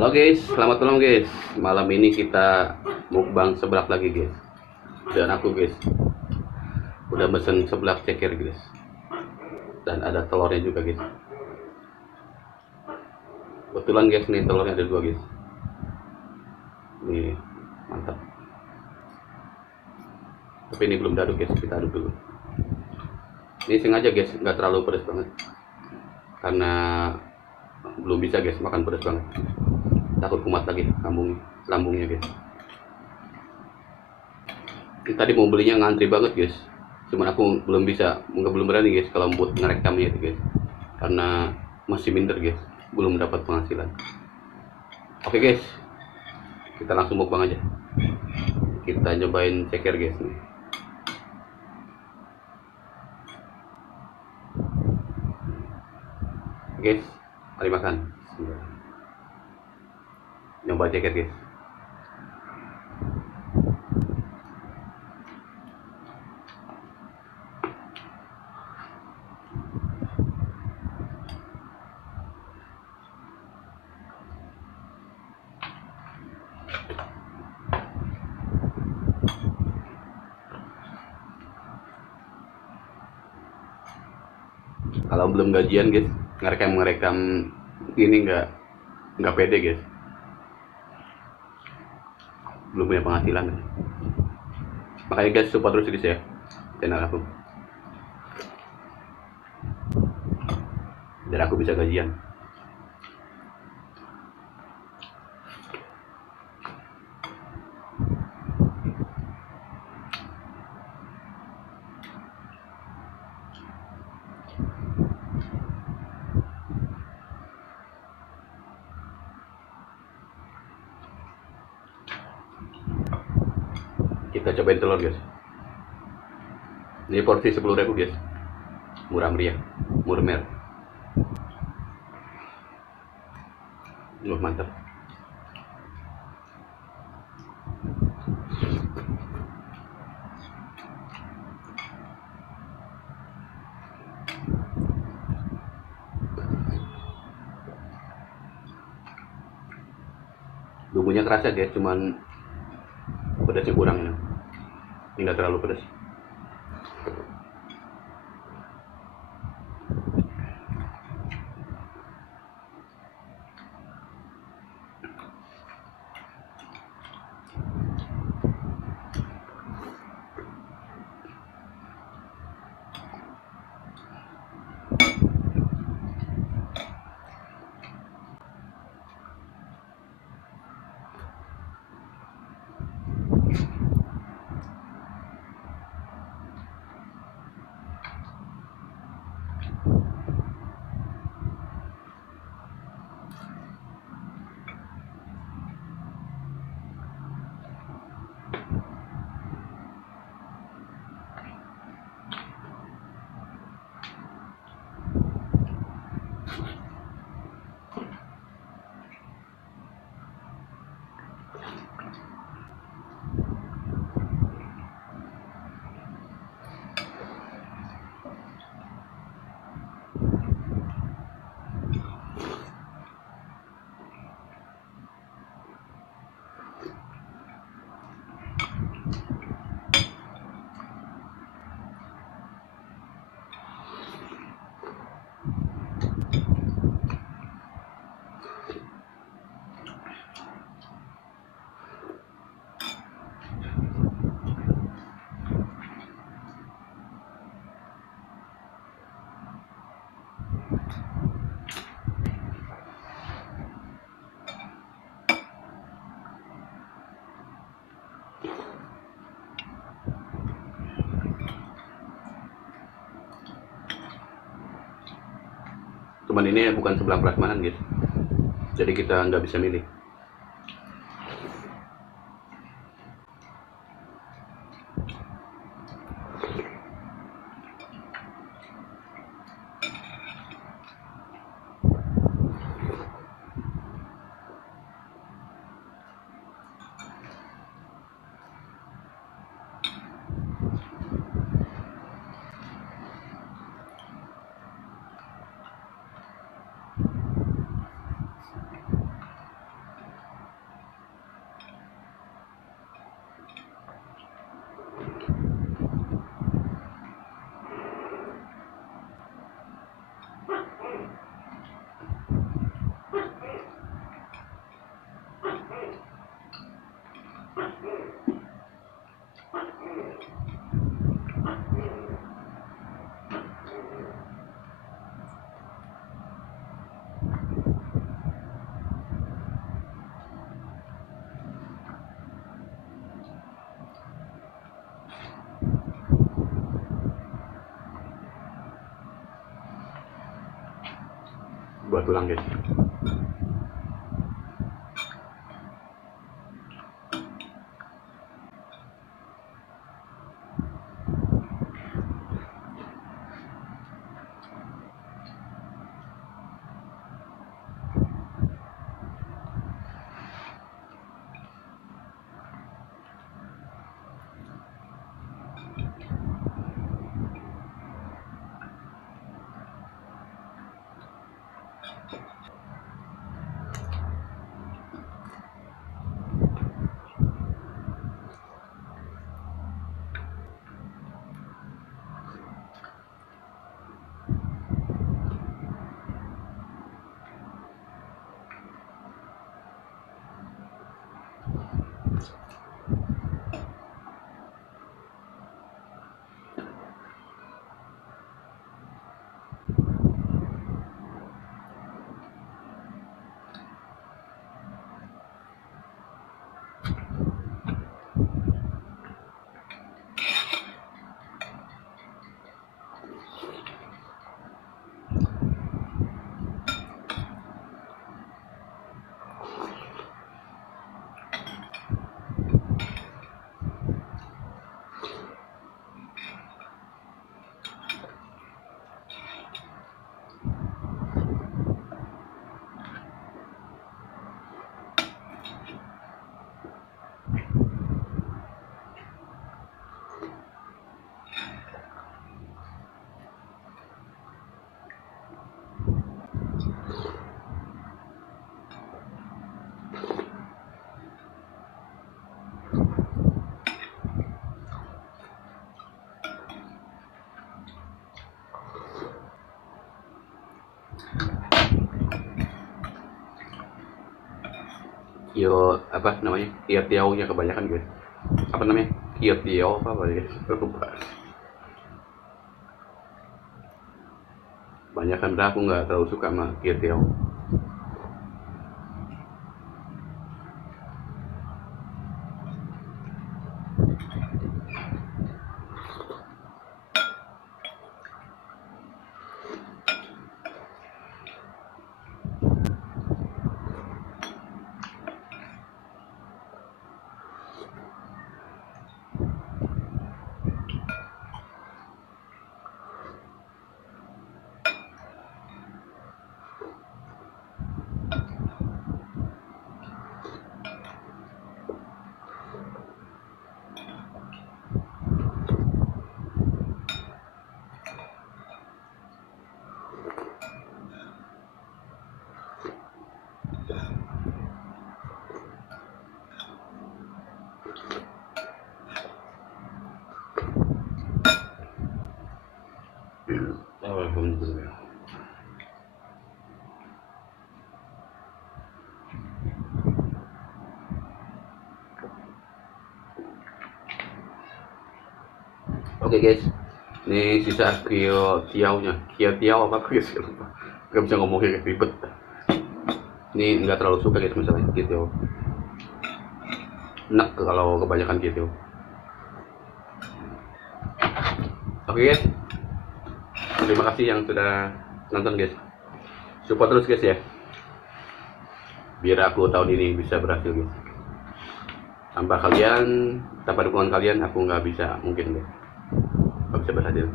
Halo guys, selamat malam guys. Malam ini kita mukbang seblak lagi guys. Dan aku guys, udah pesen seblak ceker guys. Dan ada telurnya juga guys. Kebetulan guys nih telurnya ada 2 guys. Nih, mantap. Tapi ini belum diaduk guys, kita aduk dulu. Ini sengaja guys, nggak terlalu pedas banget. Karena belum bisa guys makan pedas banget. Takut kumat lagi lambungnya guys. Tadi mau belinya ngantri banget guys, cuman aku belum berani guys kalau buat ngerekamnya itu guys, karena masih minder guys, belum dapat penghasilan. Oke guys, kita langsung mukbang aja. Kita nyobain ceker guys nih. Guys, mari makan. Nyoba ceker guys. Kalau belum gajian guys, ngerekam ini nggak pede guys, belum punya penghasilan guys. Makanya guys support terus guys ya channel aku, biar aku bisa gajian. Kita cobain telur guys. Ini porsi 10.000 guys, murah meriah, murmer. Mantap. Bumbunya kerasa guys, cuman pedasnya kurang ya. Ini nggak terlalu pedas. Cuman ini bukan sebelah prasmanan guys, jadi kita nggak bisa milih. buat tulang guys. Kio apa namanya, kio tiao nya kebanyakan guys. Apa namanya, kio tiao apa guys, lupa. Banyakan dah, aku nggak terlalu suka sama kio tiao. Alhamdulillah. Oke guys, ini sisa kio tiao nya, kio tiao apa guys, lupa. Gak bisa ngomongnya, ribet. Ini nggak terlalu suka guys masalahnya kio tiao. Enak kalau kebanyakan kio tiao. Oke guys, terima kasih yang sudah nonton guys. Support terus guys ya, biar aku tahun ini bisa berhasil guys. Tanpa kalian, tanpa dukungan kalian, aku nggak bisa, mungkin guys, nggak bisa berhasil.